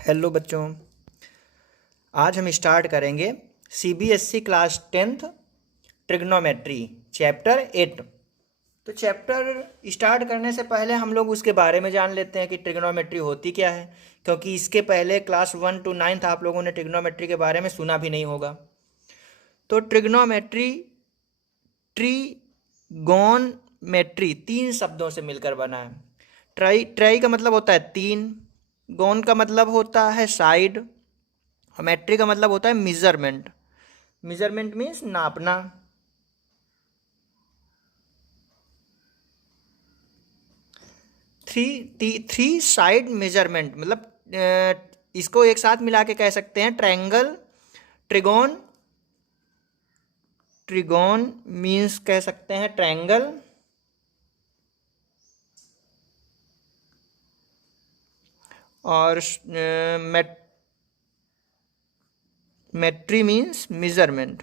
Hello बच्चों, आज हम स्टार्ट करेंगे CBSE class 10th trigonometry chapter 8। तो चैप्टर स्टार्ट करने से पहले हम लोग उसके बारे में जान लेते हैं कि ट्रिग्नोमेट्री होती क्या है, क्योंकि इसके पहले क्लास 1 to 9th आप लोगों ने ट्रिग्नोमेट्री के बारे में सुना भी नहीं होगा। तो ट्रिग्नोमेट्री ट्रीगोनमेट्री 3 शब्दों से मिलकर बना है। ट्राई का मतलब होता है 3, गोन का मतलब होता है साइड, और मेट्री का मतलब होता है मेजरमेंट। मेजरमेंट मीन्स नापना। थ्री साइड मेजरमेंट मतलब इसको एक साथ मिला के कह सकते हैं ट्रायंगल, ट्रिगोन। ट्रिगोन मीन्स कह सकते हैं ट्रायंगल, और मेट्री मीन्स मेजरमेंट।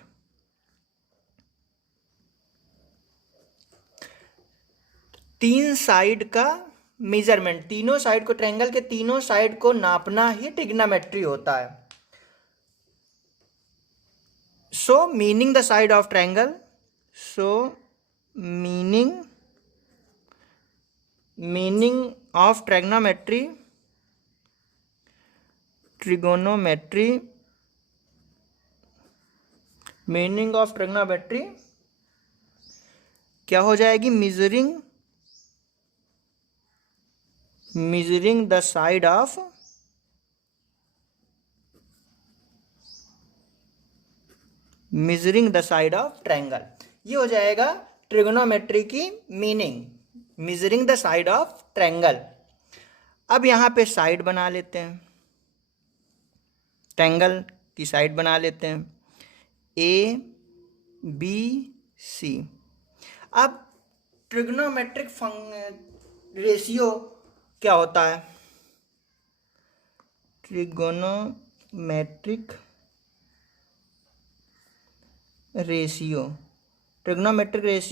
तीन साइड का मेजरमेंट, तीनों साइड को, ट्रायंगल के तीनों साइड को नापना ही ट्रिग्नोमेट्री होता है। So meaning the side of triangle. So meaning of trigonometry meaning of trigonometry क्या हो जाएगी? measuring the side of triangle। ये हो जाएगा ट्रिगोनोमेट्री की meaning, measuring the side of triangle. अब यहाँ पे साइड बना लेते हैं, ट्रायंगल की साइड बना लेते हैं A B C। अब ट्रिग्नोमेट्रिक रेशियो क्या होता है? ट्रिग्नोमेट्रिक रेशियो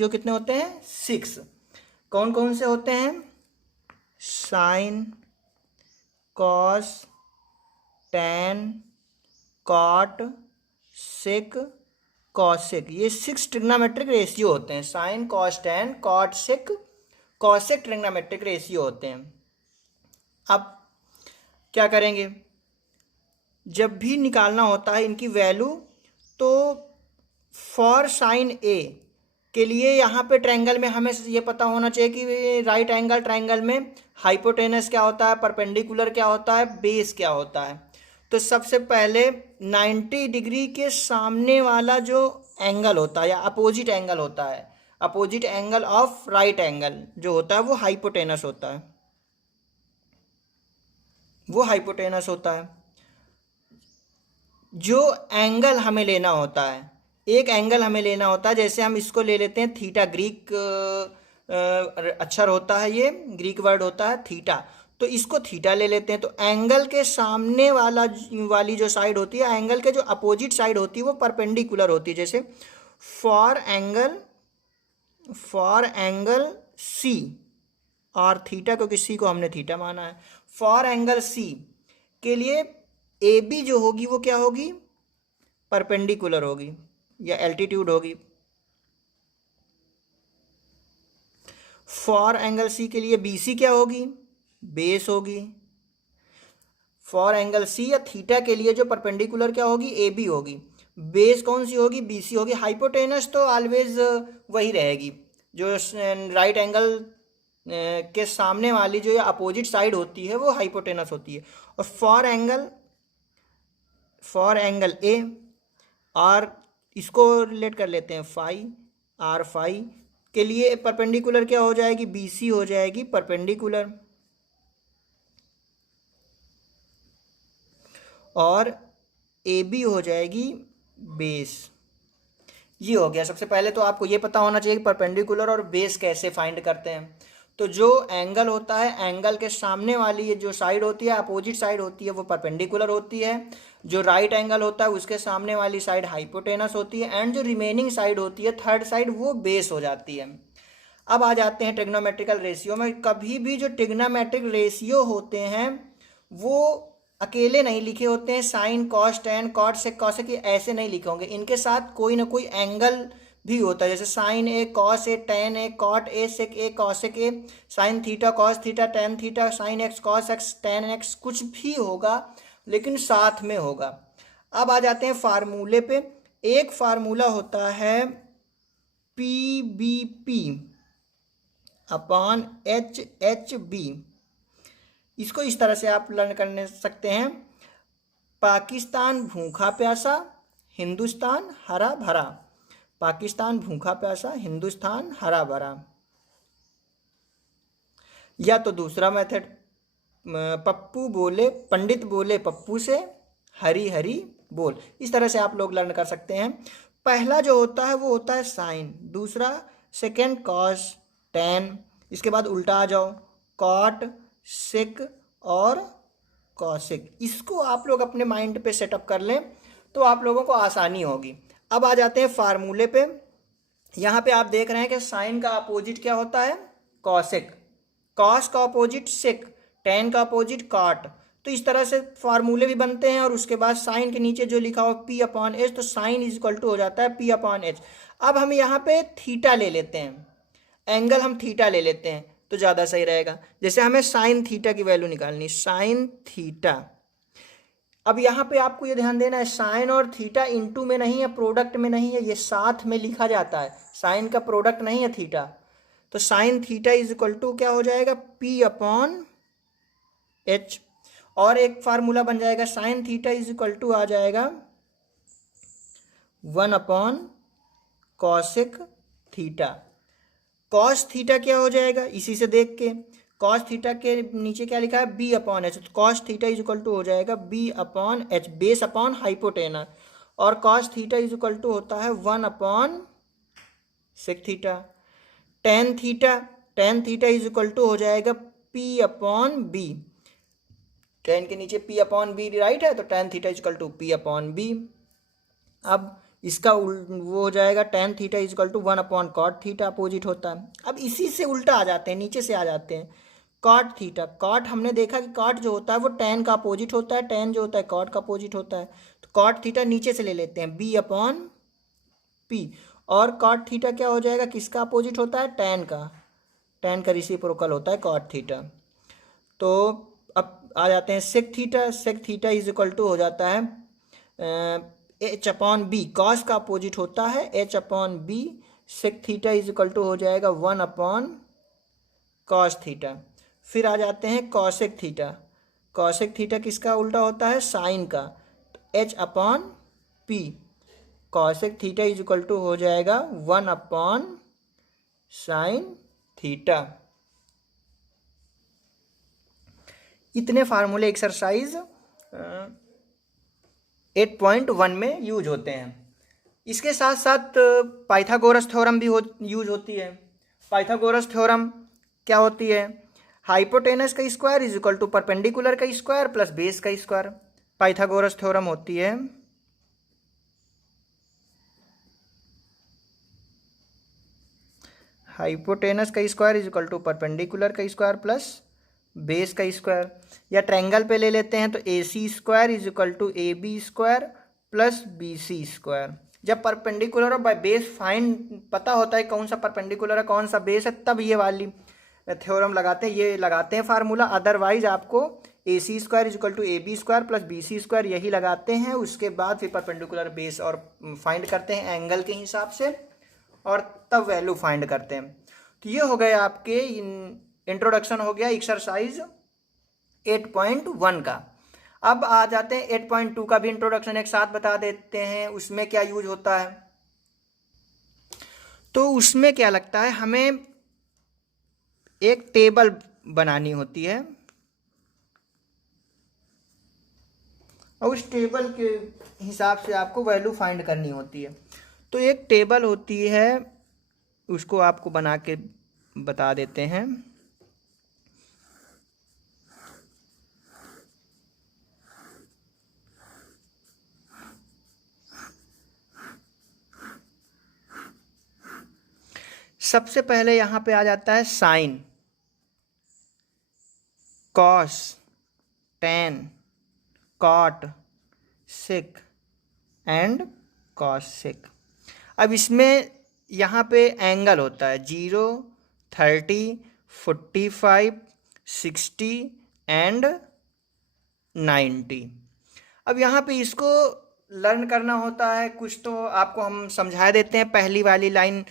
कितने होते हैं? 6। कौन कौन से होते हैं? Sine, cos, tan, cot, sec, cosec. ये 6 ट्रिग्नोमेट्रिक रेशियो होते हैं। Sine, cos, tan, cot, sec, cosec trigonometric ratio होते हैं। अब क्या करेंगे? जब भी निकालना होता है इनकी वैल्यू, तो फॉर साइन ए के लिए यहाँ पे ट्रायंगल में हमें ये पता होना चाहिए कि राइट एंगल ट्रायंगल में हाइपोटेनस क्या होता है, परपेंडिकुलर क्या होता है, बेस क्या होता है। तो सबसे पहले 90 डिग्री के सामने वाला जो एंगल होता है या अपोजिट एंगल होता है, opposite angle of right angle जो होता है वो हाइपोटेनस होता है, वो हाइपोटेनस होता है। जो एंगल हमें लेना होता है, एक एंगल हमें लेना होता है, जैसे हम इसको ले लेते हैं थीटा, ग्रीक अक्षर होता है, ये ग्रीक वर्ड होता है थीटा, तो इसको थीटा ले लेते हैं। तो एंगल के सामने वाली जो साइड होती है, एंगल के जो अपोजिट साइड होती है वो परपेंडिकुलर होती है। जैसे फॉर एंगल सी और थीटा, क्योंकि सी को हमने थीटा माना है, फॉर एंगल सी के लिए ए बी जो होगी वो क्या होगी? परपेंडिकुलर होगी या एल्टीट्यूड होगी। फॉर एंगल सी के लिए बी सी क्या होगी? बेस होगी। फॉर एंगल सी या थीटा के लिए जो परपेंडिकुलर क्या होगी? ए बी होगी। बेस कौन सी होगी? बी सी होगी। हाइपोटेनस तो ऑलवेज वही रहेगी, जो राइट एंगल के सामने वाली जो अपोजिट साइड होती है वो हाइपोटेनस होती है। और फॉर एंगल ए, और इसको रिलेट कर लेते हैं फाई, आर फाई के लिए परपेंडिकुलर क्या हो जाएगी? बी सी हो जाएगी परपेंडिकुलर, और ए बी हो जाएगी बेस। ये हो गया। सबसे पहले तो आपको ये पता होना चाहिए कि परपेंडिकुलर और बेस कैसे फाइंड करते हैं। तो जो एंगल होता है, एंगल के सामने वाली जो साइड होती है, अपोजिट साइड होती है, वो परपेंडिकुलर होती है। जो राइट एंगल होता है उसके सामने वाली साइड हाइपोटेनस होती है, एंड जो रिमेनिंग साइड होती है, थर्ड साइड, वो बेस हो जाती है। अब आ जाते हैं ट्रिग्नोमेट्रिकल रेशियो में। कभी भी जो ट्रिग्नोमेट्रिक रेशियो होते हैं वो अकेले नहीं लिखे होते हैं, sine cos tan cot sec cosec ये ऐसे नहीं लिखे होंगे, इनके साथ कोई ना कोई एंगल भी होता है, जैसे sine A cos A tan A cot A sec A cosec A, sine theta cos theta tan theta sine x cos x tan x, कुछ भी होगा लेकिन साथ में होगा। अब आ जाते हैं फार्मूले पे। एक फार्मूला होता है P B P upon H H B. इसको इस तरह से आप लर्न करने सकते हैं, पाकिस्तान भूखा प्यासा हिंदुस्तान हरा भरा, पाकिस्तान भूखा प्यासा हिंदुस्तान हरा भरा। या तो दूसरा मेथड, पप्पू बोले पंडित बोले पप्पू से हरी हरी बोल, इस तरह से आप लोग लर्न कर सकते हैं। पहला जो होता है वो होता है साइन, दूसरा सेकेंड कॉस टेन, इसके बाद उल्टा आ जाओ कॉट सेक और कॉसेक। इसको आप लोग अपने माइंड पे सेटअप कर लें तो आप लोगों को आसानी होगी। अब आ जाते हैं फार्मूले पे। यहाँ पे आप देख रहे हैं कि साइन का अपोजिट क्या होता है, कॉसेक, कॉस का अपोजिट सेक, टेन का अपोजिट कॉट। तो इस तरह से फार्मूले भी बनते हैं। और उसके बाद साइन के नीचे जो लिखा हो पी अपॉन एच, तो साइन इज इक्वल टू हो जाता है पी अपॉन एच। अब हम यहाँ पे थीटा ले लेते हैं, एंगल हम थीटा ले लेते हैं तो ज़्यादा सही रहेगा। जैसे हमें साइन थीटा की वैल्यू निकालनी, साइन थीटा। अब यहाँ पे आपको ये ध्यान देना है, साइन और थीटा इनटू में नहीं है, प्रोडक्ट में नहीं है, ये साथ में लिखा जाता है, साइन का प्रोडक्ट नहीं है थीटा। तो sine theta is equal to क्या हो जाएगा, पी अपॉन एच। और एक फार्मूला बन जाएगा, sine theta is equal to आ जाएगा 1 upon cosec theta. Cos theta क्या हो जाएगा, इसी से देख के, कॉस थीटा के नीचे क्या लिखा है, बी अपॉन एच, तो cos theta is equal to हो जाएगा B upon H, base upon hypotenuse. और cos theta is equal to होता है 1 upon sec theta. Tan theta, tan theta is equal to हो जाएगा पी अपॉन बी, टेन के नीचे पी अपॉन बी राइट है, तो tan theta is equal to P upon B. अब इसका वो हो जाएगा tan theta is equal to 1 upon cot theta, opposite होता है। अब इसी से उल्टा आ जाते हैं, नीचे से आ जाते हैं, कॉट थीटा। कॉट हमने देखा कि कॉट जो होता है वो टेन का अपोजिट होता है, टेन जो होता है कॉट का अपोजिट होता है। तो कॉट थीटा नीचे से ले लेते हैं, बी अपॉन पी। और कॉट थीटा क्या हो जाएगा, किसका अपोजिट होता है, टेन का, टेन का रेसिप्रोकल होता है कॉट थीटा। तो अब आ जाते हैं sec theta, sec theta is equal to हो जाता है एच अपॉन बी, कॉस का अपोजिट होता है H upon B, sec theta is equal to हो जाएगा 1 अपॉन कॉस थीटा। फिर आ जाते हैं कॉसेक थीटा, कॉसेक थीटा किसका उल्टा होता है, साइन का, H upon P, cosec theta is equal to हो जाएगा 1 अपॉन साइन थीटा। इतने फार्मूले एक्सरसाइज 8.1 में यूज होते हैं। इसके साथ साथ पाइथागोरस थ्योरम भी यूज होती है। पाइथागोरस थ्योरम क्या होती है, हाइपोटेनस का square is equal to perpendicular का स्क्वायर प्लस बेस का स्क्वायर, पाइथागोरस थ्योरम होती है। हाइपोटेनस का square is equal to perpendicular का स्क्वायर प्लस बेस का स्क्वायर। या ट्रायंगल पे ले लेते हैं तो A C square is equal to A B square plus B C square. जब परपेंडिकुलर और बाय बेस फाइंड पता होता है कौन सा परपेंडिकुलर है कौन सा बेस है, तब ये वाली थ्योरम लगाते हैं, ये लगाते हैं फार्मूला। अदरवाइज आपको A C square is equal to A B square plus B C square यही लगाते हैं। उसके बाद फिर परपेंडिकुलर बेस और फाइंड करते हैं एंगल के हिसाब से, और तब वैल्यू फाइंड करते हैं। तो ये हो गए आपके इंट्रोडक्शन हो गया एक्सरसाइज 8.1 का। अब आ जाते हैं 8.2 का भी इंट्रोडक्शन एक साथ बता देते हैं, उसमें क्या यूज होता है। तो उसमें क्या लगता है, हमें एक टेबल बनानी होती है और उस टेबल के हिसाब से आपको वैल्यू फाइंड करनी होती है। तो एक टेबल होती है, उसको आपको बना के बता देते हैं। सबसे पहले यहाँ पे आ जाता है sine, cos, tan, cot sec and cosec. अब इसमें यहाँ पे एंगल होता है 0, 30, 45, 60 एंड 90। अब यहाँ पे इसको लर्न करना होता है कुछ, तो आपको हम समझा देते हैं। पहली वाली लाइन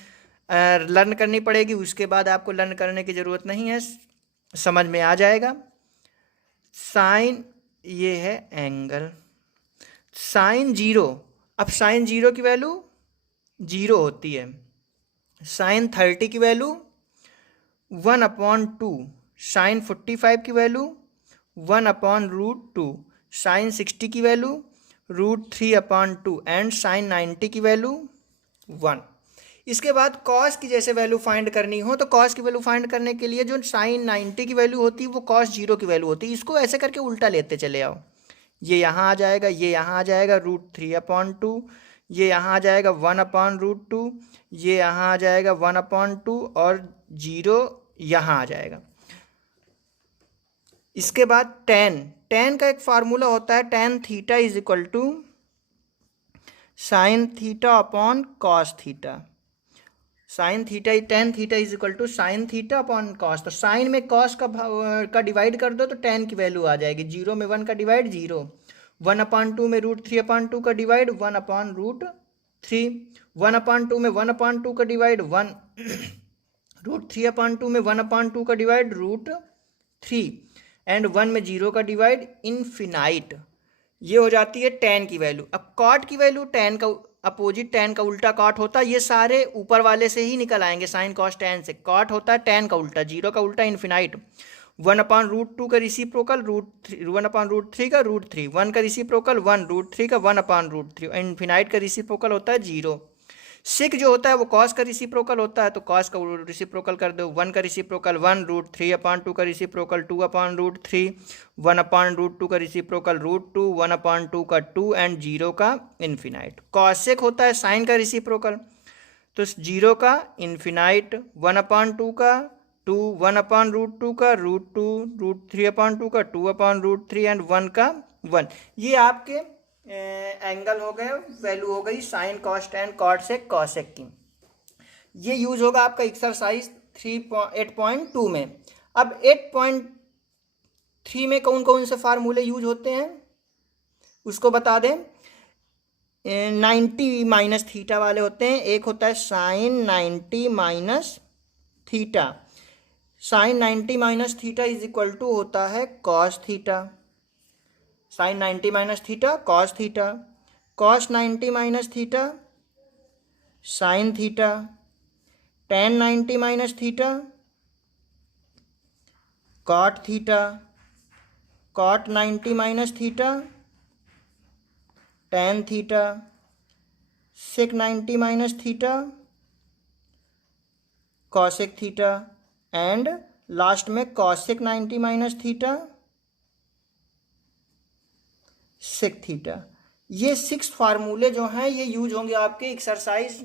लर्न करनी पड़ेगी, उसके बाद आपको लर्न करने की ज़रूरत नहीं है, समझ में आ जाएगा। साइन ये है एंगल, साइन 0। अब साइन 0 की वैल्यू 0 होती है। साइन 30 की वैल्यू 1/2, साइन 45 की वैल्यू 1/√2, साइन 60 की वैल्यू √3/2 एंड साइन 90 की वैल्यू 1। इसके बाद कॉस की जैसे वैल्यू फाइंड करनी हो तो कॉस की वैल्यू फाइंड करने के लिए जो साइन 90 की वैल्यू होती है वो कॉस 0 की वैल्यू होती है। इसको ऐसे करके उल्टा लेते चले आओ, ये यहाँ आ जाएगा, ये यहाँ आ जाएगा √3/2, ये यहाँ आ जाएगा 1/√2, ये यहाँ आ जाएगा 1/2 और 0 यहाँ आ जाएगा। इसके बाद टेन का एक फार्मूला होता है, tan theta is equal to sine theta upon cos theta. Sine theta, tan theta is equal to sine theta upon cos. तो साइन में कॉस का डिवाइड कर दो तो टेन की वैल्यू आ जाएगी। 0 में 1 का डिवाइड 0, 1/2 में √3/2 का डिवाइड 1/√3, 1/2 में 1/2 का डिवाइड 1, √3/2 में 1/2 का डिवाइड √3 एंड 1 में 0 का डिवाइड इनफिनाइट। ये हो जाती है टेन की वैल्यू। अब कॉट की वैल्यू, टेन का अपोजिट, टेन का उल्टा कॉट होता है। ये सारे ऊपर वाले से ही निकल आएंगे, साइन कॉस टेन से। कॉट होता है टेन का उल्टा, 0 का उल्टा इनफिनाइट, 1/√2 का रिसिप्रोकल 1/√3 का √3, 1 का रिसिप्रोकल 1, √3 का 1/√3, इनफिनाइट का रिसिप्रोकल होता है 0। सेक जो होता है वो कॉस का रिसिप्रोकल होता है, तो कॉस का रिसिप्रोकल कर दो, 1 का रिसिप्रोकल 1, √3/2 का रिसिप्रोकल 2/√3, 1/√2 का रिसिप्रोकल √2, 1/2 का 2 एंड 0 का इन्फिनाइट। कॉसेक होता है साइन का रिसिप्रोकल, तो 0 का इन्फिनाइट, 1/2 का 2, 1/√2 का √2, √3/2 का 2/√3 एंड 1 का 1। ये आपके एंगल हो गए, वैल्यू हो गई sine cos tan cot sec cosec की। ये यूज होगा आपका एक्सरसाइज 8.2 में। अब 8.3 में कौन कौन से फार्मूले यूज होते हैं उसको बता दें। 90 माइनस थीटा वाले होते हैं। एक होता है sine 90 minus theta. Sine 90 minus theta is equal to होता है cos theta. Sine 90 minus theta cos theta, cos 90 minus theta sine theta, tan 90 minus theta cot theta, cot 90 minus theta tan theta, sec 90 minus theta cosec theta and last में cosec 90 minus theta sec theta. ये 6 फार्मूले जो हैं ये use होंगे आपके exercise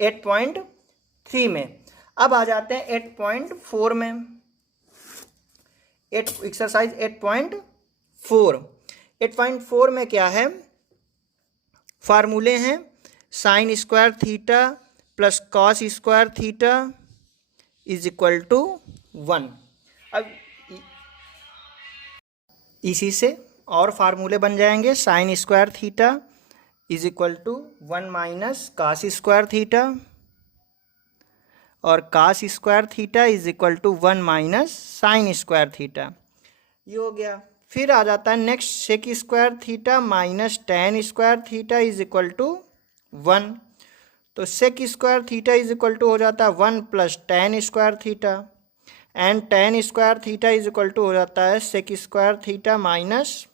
8.3 में। अब आ जाते हैं 8.4 में। एक्सरसाइज 8.4। 8.4 में क्या है, फार्मूले हैं sine square theta plus cos square theta is equal to 1। अब इसी से और फार्मूले बन जाएंगे, sine square theta is equal to 1 minus cos square theta और cos square theta is equal to 1 minus sine square theta. ये हो गया। फिर आ जाता है next sec square theta minus tan square theta is equal to 1। तो sec square theta is equal to हो जाता है 1 plus tan square theta and tan square theta is equal to हो जाता है सेक स्क्वायर थीटा माइनस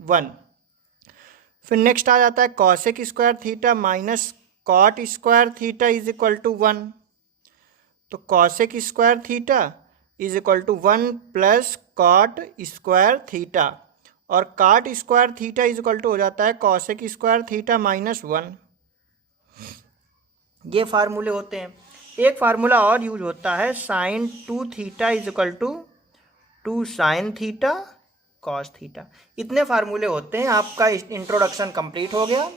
1। फिर next आ जाता है cosec square theta minus cot square theta is equal to 1। तो cosec square theta is equal to 1 plus cot square theta और cot square theta is equal to हो जाता है कॉसेक स्क्वायर थीटा माइनस 1। ये फार्मूले होते हैं। एक फार्मूला और यूज होता है sine 2 theta is equal to 2 sine theta cos theta. इतने फार्मूले होते हैं। आपका इंट्रोडक्शन कंप्लीट हो गया।